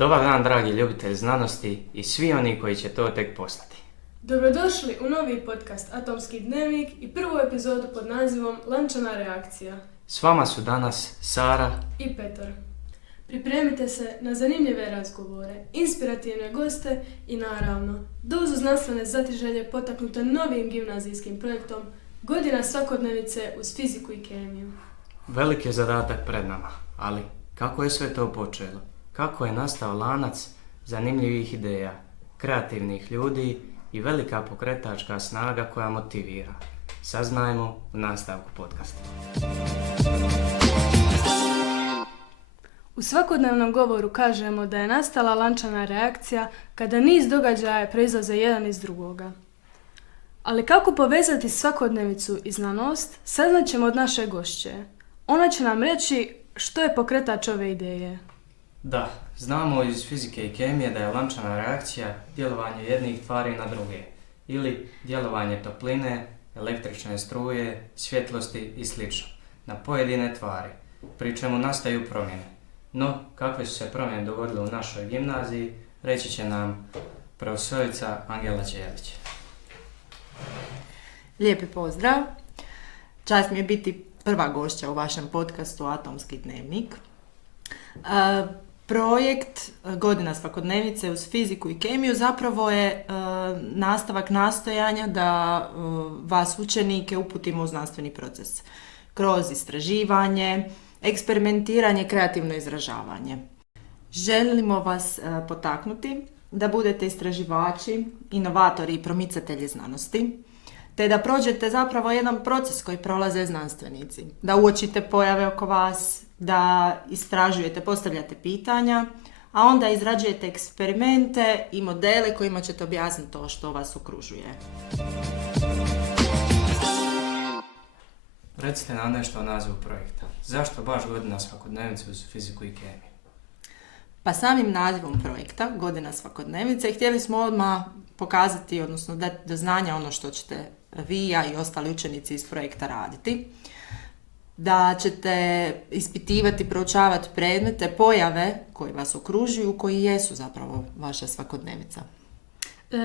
Dobar dan, dragi ljubitelji znanosti i svi oni koji će to tek postati. Dobrodošli u novi podcast Atomski dnevnik i prvu epizodu pod nazivom Lančana reakcija. S vama su danas Sara i Petar. Pripremite se na zanimljive razgovore, inspirativne goste i naravno dozu znanstvene znatiželje potaknute novim gimnazijskim projektom Godina svakodnevice uz fiziku i kemiju. Velik je zadatak pred nama, ali kako je sve to počelo? Kako je nastao lanac zanimljivih ideja, kreativnih ljudi i velika pokretačka snaga koja motivira? Saznajmo u nastavku podcasta. U svakodnevnom govoru kažemo da je nastala lančana reakcija kada niz događaja proizlaze jedan iz drugoga. Ali kako povezati svakodnevicu i znanost, saznaćemo od naše gošće. Ona će nam reći što je pokretač ove ideje. Da, znamo iz fizike i kemije da je lančana reakcija djelovanje jednih tvari na druge, ili djelovanje topline, električne struje, svjetlosti i sl. na pojedine tvari, pri čemu nastaju promjene. No, kakve su se promjene dogodile u našoj gimnaziji, reći će nam profesorica Angela Ćelić. Lijepi pozdrav. Čast mi je biti prva gošća u vašem podcastu Atomski dnevnik. Projekt Godina svakodnevice uz fiziku i kemiju zapravo je nastavak nastojanja da vas učenike uputimo u znanstveni proces. Kroz istraživanje, eksperimentiranje, kreativno izražavanje. Želimo vas potaknuti da budete istraživači, inovatori i promicatelji znanosti, te da prođete zapravo jedan proces koji prolaze znanstvenici. Da uočite pojave oko vas, da istražujete, postavljate pitanja, a onda izrađujete eksperimente i modele kojima ćete objasniti to što vas okružuje. Recite nam nešto o nazivu projekta. Zašto baš Godina svakodnevice uz fiziku i kemiju? Pa samim nazivom projekta, Godina svakodnevice, htjeli smo odmah pokazati, odnosno dati do znanja ono što ćete vi, ja i ostali učenici iz projekta raditi. Da ćete ispitivati, proučavati predmete, pojave koji vas okružuju, koji jesu zapravo vaša svakodnevica.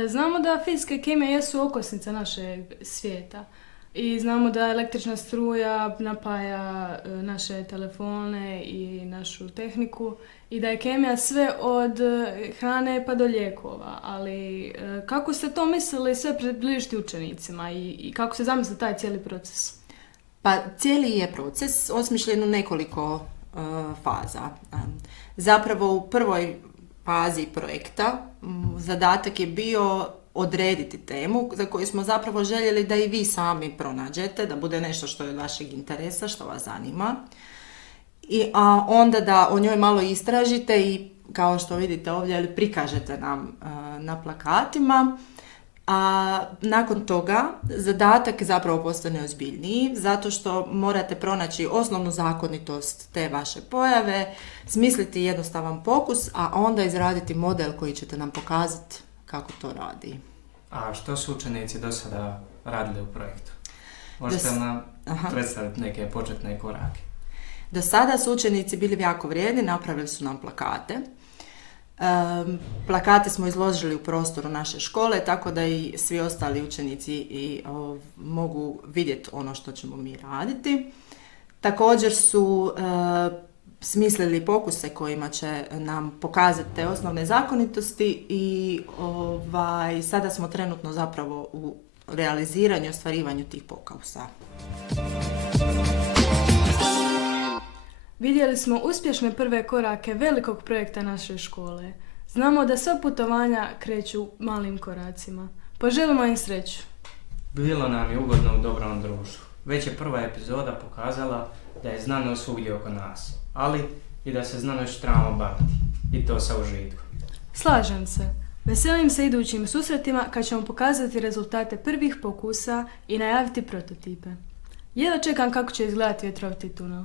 Znamo da fizika i kemija jesu okosnica našeg svijeta. I znamo da električna struja napaja naše telefone i našu tehniku i da je kemija sve od hrane pa do lijekova. Ali kako ste to mislili sve približiti učenicima i kako se zamisli taj cijeli proces? Pa cijeli je proces osmišljen u nekoliko faza. Zapravo u prvoj fazi projekta zadatak je bio odrediti temu za koju smo zapravo željeli da i vi sami pronađete, da bude nešto što je od vašeg interesa, što vas zanima. A onda da o njoj malo istražite i kao što vidite ovdje prikažete nam na plakatima. A nakon toga zadatak zapravo postane ozbiljniji zato što morate pronaći osnovnu zakonitost te vaše pojave, smisliti jednostavan pokus, a onda izraditi model koji ćete nam pokazati kako to radi. A što su učenici do sada radili u projektu? Možete li nam predstaviti neke početne korake? Do sada su učenici bili jako vrijedni, napravili su nam plakate. Plakate smo izložili u prostoru naše škole, tako da i svi ostali učenici mogu vidjeti ono što ćemo mi raditi. Također su smislili pokuse kojima će nam pokazati te osnovne zakonitosti i sada smo trenutno zapravo u realiziranju i ostvarivanju tih pokusa. Vidjeli smo uspješne prve korake velikog projekta naše škole. Znamo da sva putovanja kreću malim koracima. Poželimo im sreću. Bilo nam je ugodno u dobrom društvu. Već je prva epizoda pokazala da je znanost svugdje oko nas, ali i da se znanost trebamo baviti. I to sa užitkom. Slažem se. Veselim se idućim susretima kad ćemo pokazati rezultate prvih pokusa i najaviti prototipe. Jedva čekam kako će izgledati vjetroviti tunel.